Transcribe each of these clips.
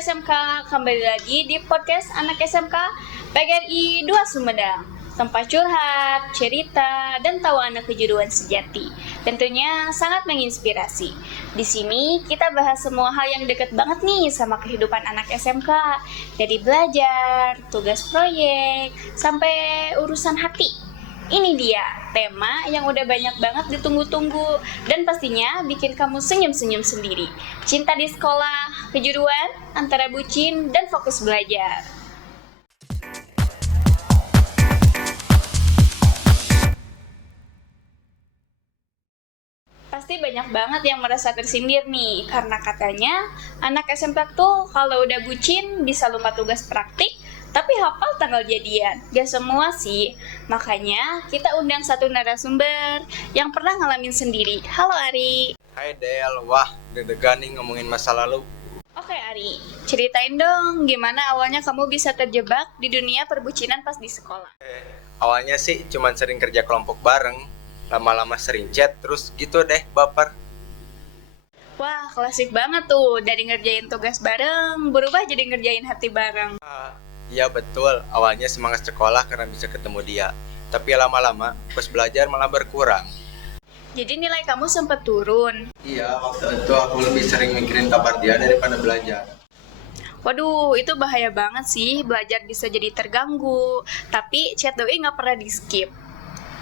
SMK, kembali lagi di podcast anak SMK PGRI 2 Sumedang. Tempat curhat, cerita, dan tawa anak kejuruan sejati. Tentunya sangat menginspirasi. Di sini kita bahas semua hal yang deket banget nih sama kehidupan anak SMK. Dari belajar, tugas proyek, sampai urusan hati. Ini dia tema yang udah banyak banget ditunggu-tunggu dan pastinya bikin kamu senyum-senyum sendiri. Cinta di sekolah, kejuruan, antara bucin, dan fokus belajar. Pasti banyak banget yang merasa tersindir nih, karena katanya anak SMK tuh kalau udah bucin bisa lupa tugas praktik, tapi hafal tanggal jadian. Gak semua sih, makanya kita undang satu narasumber yang pernah ngalamin sendiri. Halo Ari. Hai Del, wah deg-degan nih ngomongin masa lalu. Oke Ari, ceritain dong gimana awalnya kamu bisa terjebak di dunia perbucinan pas di sekolah. Awalnya sih cuman sering kerja kelompok bareng, lama-lama sering chat, terus gitu deh baper. Wah, klasik banget tuh, dari ngerjain tugas bareng, berubah jadi ngerjain hati bareng. Iya betul, awalnya semangat sekolah karena bisa ketemu dia. Tapi lama-lama, pas belajar malah berkurang. Jadi nilai kamu sempat turun. Iya, waktu itu aku lebih sering mikirin kabar dia daripada belajar. Waduh, itu bahaya banget sih, belajar bisa jadi terganggu. Tapi chat doi nggak pernah di skip.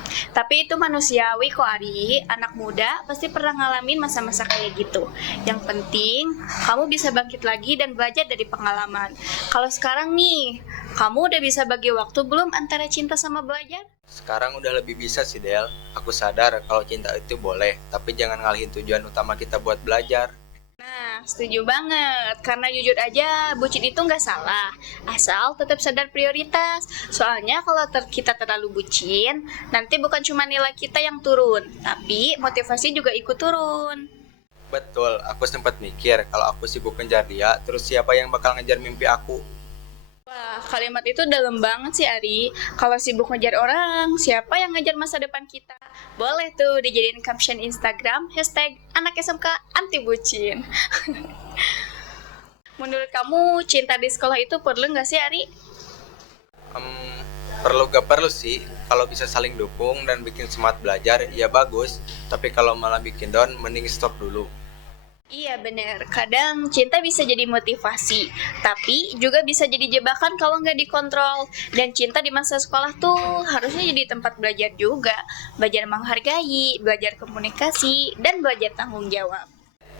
Tapi itu manusiawi kok Ari, anak muda pasti pernah ngalamin masa-masa kayak gitu. Yang penting, kamu bisa bangkit lagi dan belajar dari pengalaman. Kalau sekarang nih, kamu udah bisa bagi waktu belum antara cinta sama belajar? Sekarang udah lebih bisa sih Del. Aku sadar kalau cinta itu boleh, tapi jangan ngalihin tujuan utama kita buat belajar. Nah, setuju banget. Karena jujur aja, bucin itu nggak salah. Asal tetap sadar prioritas. Soalnya kalau kita terlalu bucin, nanti bukan cuma nilai kita yang turun, tapi motivasi juga ikut turun. Betul, aku sempat mikir kalau aku sibuk ngejar dia, terus siapa yang bakal ngejar mimpi aku? Wah, kalimat itu dalam banget sih Ari. Kalau sibuk ngejar orang, siapa yang ngejar masa depan kita? Boleh tuh dijadiin caption Instagram #anak SMK anti bucin. Menurut kamu cinta di sekolah itu perlu nggak sih Ari? Perlu gak perlu sih, kalau bisa saling dukung dan bikin semangat belajar, ya bagus. Tapi kalau malah bikin down, mending stop dulu. Iya bener, kadang cinta bisa jadi motivasi, tapi juga bisa jadi jebakan kalau nggak dikontrol. Dan cinta di masa sekolah tuh harusnya jadi tempat belajar juga. Belajar menghargai, belajar komunikasi, dan belajar tanggung jawab.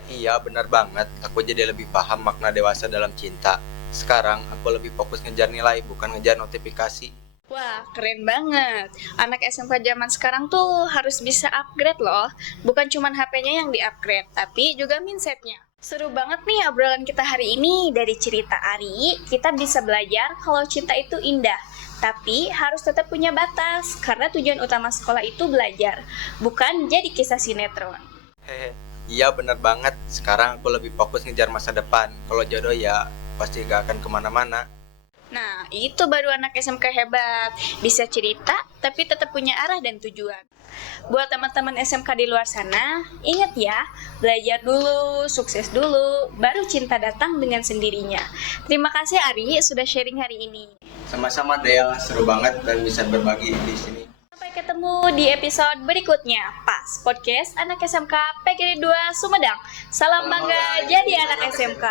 Iya benar banget, aku jadi lebih paham makna dewasa dalam cinta. Sekarang aku lebih fokus ngejar nilai, bukan ngejar notifikasi. Wah, keren banget. Anak SMK zaman sekarang tuh harus bisa upgrade loh. Bukan cuma HP-nya yang di-upgrade, tapi juga mindset-nya. Seru banget nih obrolan kita hari ini. Dari cerita Ari, kita bisa belajar kalau cinta itu indah. Tapi harus tetap punya batas, karena tujuan utama sekolah itu belajar, bukan jadi kisah sinetron. Iya benar banget, sekarang aku lebih fokus ngejar masa depan. Kalau jodoh ya pasti gak akan kemana-mana. Nah, itu baru anak SMK hebat. Bisa cerita, tapi tetap punya arah dan tujuan. Buat teman-teman SMK di luar sana, ingat ya, belajar dulu, sukses dulu, baru cinta datang dengan sendirinya. Terima kasih Ari sudah sharing hari ini. Sama-sama Del, seru banget dan bisa berbagi di sini. Sampai ketemu di episode berikutnya. Pas podcast anak SMK PGRI 2 Sumedang. Salam bangga jadi anak SMK.